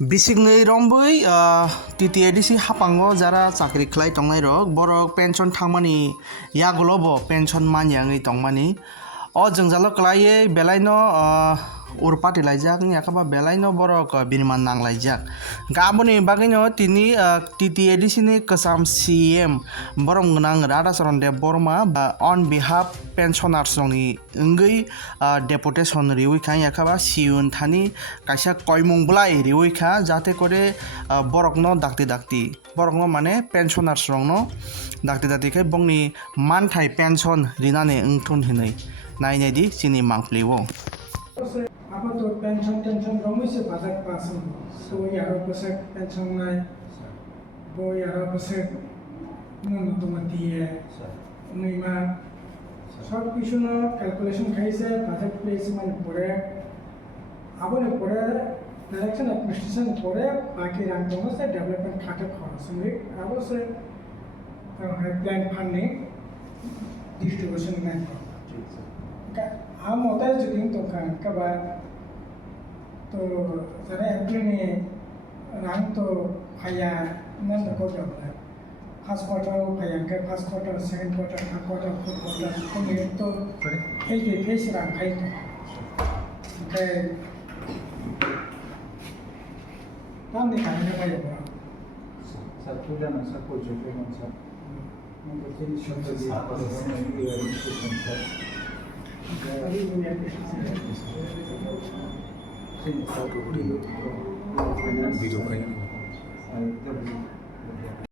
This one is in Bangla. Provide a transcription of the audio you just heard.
Bisiknei romboi TTAADC hapango jara chakri khlai tongnai rok borok pension thangmani yagulobo pension manyangi tongmani o jongjalo klaiye belaino urpati laijak ni akaba belaino borok birman nanglaijak gaboni bagino tini TTAADC ni kasam CM borok nang rada saron de borma on behalf pensioners rongni ngui deputation riwi kha yakaba siun thani kaisa koimung blai riwi kha jate kore borokno dakti borokno mane pensioners rongno dakti kai bongni manthai pension rinane ngthun hinai nainai di chini mangpliwo Apato pension romi se bazak pasu so yaro pasak pension nai bo yaro pasak non automatiye nima সব কিছু না ক্যালকুলেশন খাইছে বাজেট প্লেস মানে পরে আবার পরে ডাইরেকশন অ্যাডমিনিস্ট্রেশন পরে বাকি রান করছে ডেভেলপমেন্ট খাতে খরচ সঙ্গে অবশ্যই প্ল্যান ফান্ডিং ডিস্ট্রিবিউশন নেন हम होता है जो तो का बात तो सारे एम्प्लॉय ने रंग तो खाया नन को जब है फर्स्ट क्वार्टर खाया के first quarter second quarter third quarter fourth quarter तो मेरे तो फेस रंग खाई तो के काम निकालने का ये बड़ा सर पूजा ना सर कोई जो भी मन सर मुझे किसी शब्द भी आपको सर अभी दुनिया के वीडियो